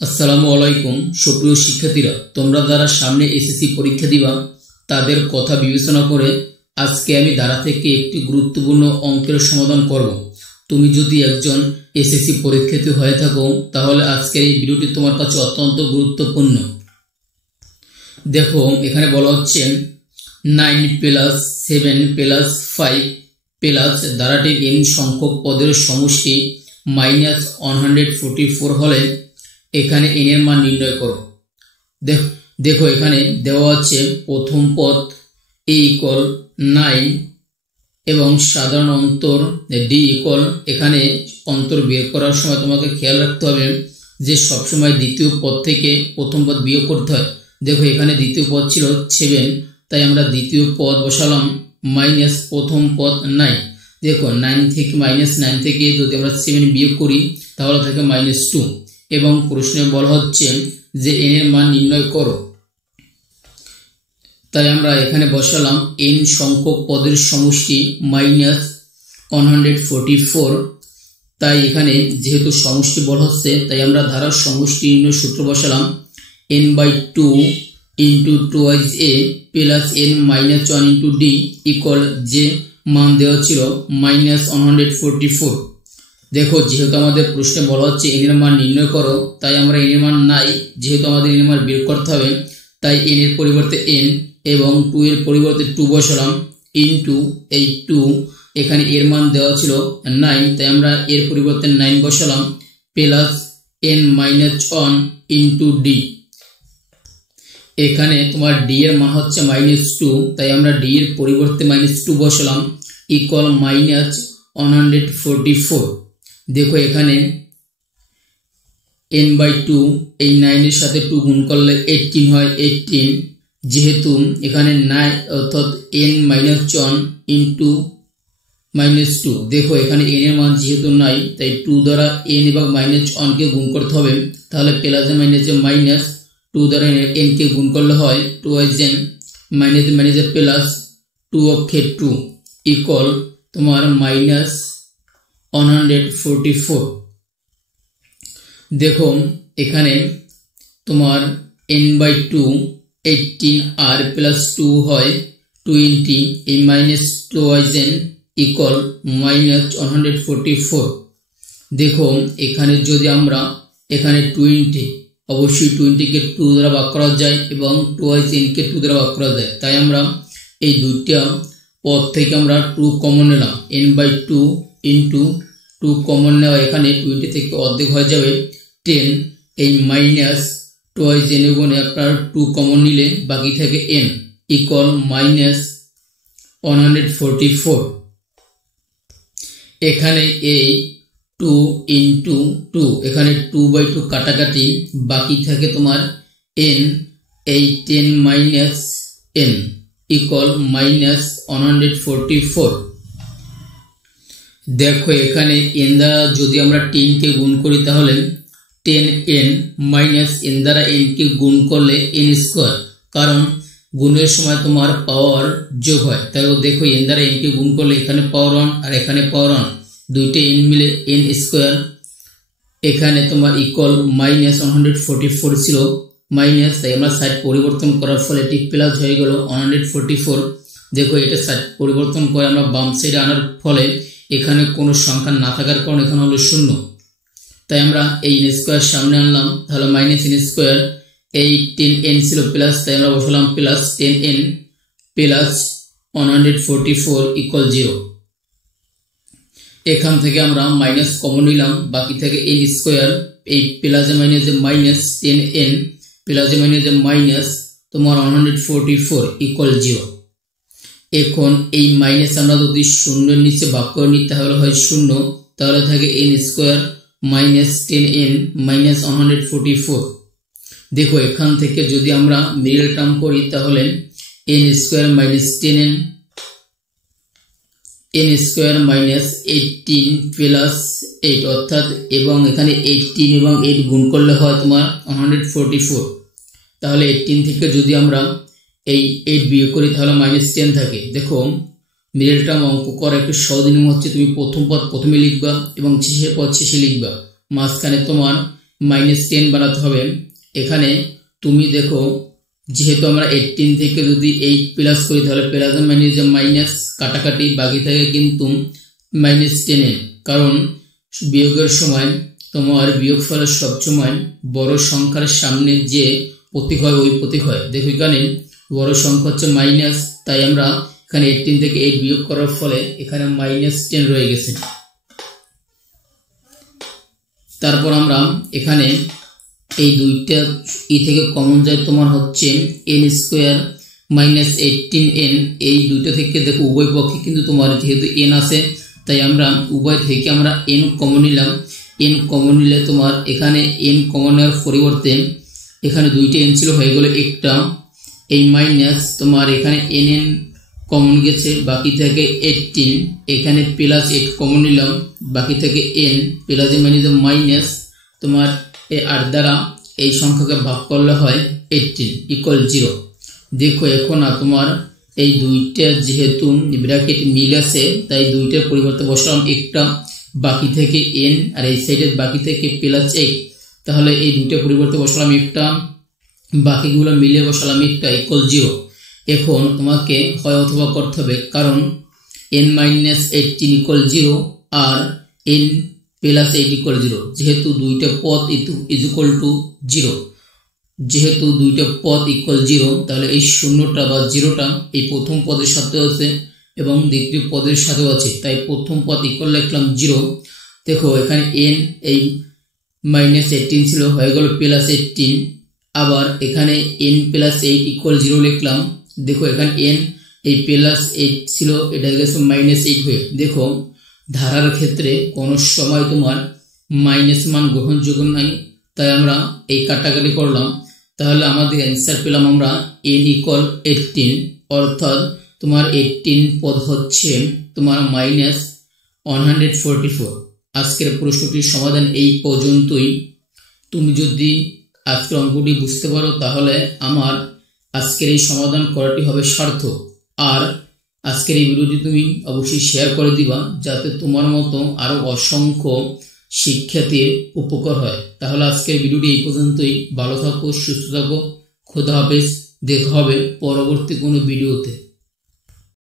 আসসালামু আলাইকুম সুপ্রিয় শিক্ষার্থীরা, তোমরা যারা সামনে এসএসসি পরীক্ষা দিবা তাদের কথা বিবেচনা করে আজকে আমি ধারা থেকে একটি গুরুত্বপূর্ণ অঙ্কের সমাধান করব। তুমি যদি একজন এসএসসি পরীক্ষার্থী হয়ে থাকো তাহলে আজকের এই ভিডিওটি তোমার কাছে অত্যন্ত গুরুত্বপূর্ণ। দেখো, এখানে বলা হচ্ছে 9 + 7 + 5 প্লাস ধারাটির n সংখ্যক পদের সমষ্টি -144 হলে এখানে n এর মান নির্ণয় করো। দেখো এখানে দেওয়া আছে প্রথম পদ a = 9 এবং সাধারণ অন্তর d = এখানে অন্তর বের করার সময় তোমাকে খেয়াল রাখতে হবে যে সবসময় দ্বিতীয় পদ থেকে প্রথম পদ বিয়োগ করতে হয়। দেখো এখানে দ্বিতীয় পদ ছিল 7, তাই আমরা দ্বিতীয় পদ বসালাম মাইনাস প্রথম পদ 9। দেখো 9 থেকে যদি আমরা 7 বিয়োগ করি তাহলে থাকে -2 এবং প্রশ্নে বলা হচ্ছে যে n এর মান নির্ণয় করো। তাই আমরা এখানে বসালাম n সংখ্যক পদের সমষ্টি -144। তাই এখানে যেহেতু সমষ্টি বলা হচ্ছে তাই আমরা ধারার সমষ্টি নির্ণয় সূত্র বসালাম n/2 × 2a plus n - 1 × d equal যে মান দেওয়া ছিল -144। দেখো যেহেতু আমাদের প্রশ্নে বলা হচ্ছে n এর মান নির্ণয় করো, তাই আমরা n এর মান নাই, যেহেতু আমাদের n এর মান বের করতে হবে তাই n এর পরিবর্তে n এবং 2 এর পরিবর্তে 2 বসালাম ইনটু এই 2। এখানে এর মান দেওয়া ছিল 9, তাই আমরা এর পরিবর্তে 9 বসালাম প্লাস n - 1 × d। এখানে তোমার d এর মান হচ্ছে -2, তাই আমরা d এর পরিবর্তে -2 বসালাম ইকুয়াল -144। দেখো এখানে n/2 এই 9 এর সাথে 2 গুণ করলে 18 হয়, 18 যেহেতু এখানে 9 অর্থাৎ n - 1 × -2। দেখো এখানে n এর মান যেহেতু নাই তাই 2 দ্বারা n এবং -1 কে গুণ করতে হবে, তাহলে প্লাসে মাইনাসে মাইনাস, 2 দ্বারা n কে গুণ করলে হয় 2 n মাইনাসে প্লাস 2 অক্ষে 2 ইকুয়াল তোমার -144। দেখো এখানে তোমার n/2 18 আর প্লাস 2 হয় 20, এই -2n ইকুয়াল -144। দেখো এখানে যদি আমরা এখানে 20 অবশ্যই 20 কে 2 দ্বারা ভাগ করা যায় এবং 2n কে 2 দ্বারা ভাগ করা যায়, তাই আমরা এই দুইটা পদ থেকে আমরা 2 কমন নিলাম। n/2 × 2 কমন নেওয়া, এখানে 20 থেকে অর্ধেক হয়ে যাবে 10, এই -2n গুণে আপনার 2 কমন নিলে বাকি থাকে n ইকুয়াল -144। এখানে এই 2 × 2 এখানে 2/2 কাটাকাটি, বাকি থাকে তোমার n, এই 10 - n ইকুয়াল -144। দেখো এখানে n দ্বারা যদি আমরা 10 কে গুণ করি তাহলে 10n - n দ্বারা n কে গুণ করলে n², কারণ গুণের সময় তোমার পাওয়ার যোগ হয়। তাই দেখো n দ্বারা n কে গুণ করলে এখানে পাওয়ার 1 আর এখানে পাওয়ার 1, দুইটা n মিলে n²। এখানে তোমার ইকুয়াল -144 ছিল মাইনাস, তাই আমরা সাইড পরিবর্তন করার ফলে এটি প্লাস হয়ে গেল 144। দেখো এটা সাইড পরিবর্তন করে আমরা বাম সাইডে আনার ফলে এখানে কোনো সংখ্যা না থাকার কারণে এখানে হলো 0, তাই আমরা এই n² সামনে আনলাম, তাহলে -n²। এই 10n ছিল প্লাস, তাই আমরা বসালাম প্লাস 10n প্লাস 144 ইকুয়াল 0। এখান থেকে আমরা মাইনাস কমন নিলাম, বাকি থাকে n², এই প্লাসে মাইনাসে মাইনাস 10n প্লাসে মাইনাসে মাইনাস তোমার 144 ইকুয়াল 0। এখন এই মাইনাস আমরা যদি শূন্যের নিচে ভাগ করে নিই তাহলে হয় 0, তাহলে থাকে n² মাইনাস 10n মাইনাস 144। দেখো এখান থেকে যদি আমরা মিডল টার্ম করি তাহলে n² minus 10n n² minus 18 plus 8 অর্থাৎ, এবং এখানে 18 এবং 8 গুণ করলে হয় তোমার 144। তাহলে 18 থেকে যদি আমরা এই 8 বিয়োগ করি তাহলে -10 থাকে। দেখো মিডল টার্ম অঙ্ক করা একটু সহজ নিয়ম হচ্ছে তুমি প্রথম পদ প্রথমে লিখবা এবং শেষের পদ শেষে লিখবা, মাঝখানে তোমার -10 বানাতে হবে। এখানে তুমি দেখো যেহেতু আমরা 18 থেকে যদি 8 প্লাস করি তাহলে প্লাস মাইনাস যে মাইনাস কাটাকাটি বাকি থাকে কিন্তু -10 কারণ বিয়োগের সময় তোমার বিয়োগফলের সবসময় বড় সংখ্যার সামনে যে প্রতীক হয় ওই প্রতীক হয়। দেখো এখানে বড় সংখ্যা হচ্ছে মাইনাস, তাই আমরা এখানে 18 থেকে 8 বিয়োগ করার ফলে এখানে -10 রয়ে গেছে। তারপর আমরা এখানে এই দুইটা থেকে কমন যায় তোমার হচ্ছে n স্কোয়ার মাইনাস 18n। এই দুইটা থেকে দেখো উভয় পক্ষে কিন্তু তোমার যেহেতু n আছে তাই আমরা উভয় থেকে আমরা n কমন নিলাম। n কমন নিলে তোমার এখানে n কমন নেওয়ার পরিবর্তে এখানে দুইটা n ছিল হয়ে গেল একটা, এই মাইনাস তোমার এখানে n কমন গেছে বাকি থেকে 18, এখানে প্লাস 8 কমন নিলাম বাকি থেকে n প্লাস মাইনাস তোমার এই 8 দ্বারা এই সংখ্যাকে ভাগ করলে হয় 18 ইকুয়াল 0। দেখো এখন তোমার এই দুইটা যেহেতু ব্র্যাকেট মিল আছে তাই দুইটার পরিবর্তে বসালাম একটা বাকি থেকে n আর এই সাইডের বাকি থেকে প্লাস 8, তাহলে এই দুইটার পরিবর্তে বসালাম একটা বাকিগুলো মিলে বসালাম একটা ইকুয়াল 0। এখন তোমাকে হয় অথবা করতে হবে কারণ n-18 ইকুয়াল 0 আর n প্লাস 8 ইকুয়াল 0। যেহেতু দুইটা পদ ইজ ইকুয়াল টু 0, যেহেতু দুইটা পদ ইকুয়াল 0 তাহলে এই শূন্যটা বা 0টা এই প্রথম পদের সাথে আছে এবং দ্বিতীয় পদের সাথেও আছে, তাই প্রথম পদ ইকুয়াল লিখলাম 0। দেখো এখানে n এই -18 ছিল হয়ে গেল প্লাস 18, আবার এখানে n প্লাস 8 ইকুয়াল 0 লিখলাম। দেখো এখানে n এই প্লাস 8 ছিল এটা হয়ে গেছে -8 হয়ে। দেখো ধারার ক্ষেত্রে কোনো সময় তোমার মাইনাস মান গ্রহণযোগ্য নাই, তাই আমরা এই কাটাকাটি করলাম। তাহলে আমাদের অ্যান্সার পেলাম আমরা n ইকুয়াল 18, অর্থাৎ তোমার 18 পদ হচ্ছে তোমার -144। আজকের প্রশ্নটির সমাধান এই পর্যন্তই। তুমি যদি আজকের অঙ্কটি বুঝতে পারো তাহলে আমার আজকের এই সমাধান করাটি হবে সার্থক। আর আজকের এই ভিডিওটি তুমি অবশ্যই শেয়ার করে দিবা যাতে তোমার মতো আরো অসংখ্য শিক্ষার্থীর উপকার হয়। তাহলে আজকের ভিডিওটি এই পর্যন্তই। ভালো থাকো, সুস্থ থাকো, খোদা হাফেজ। দেখা হবে পরবর্তী কোনো ভিডিওতে।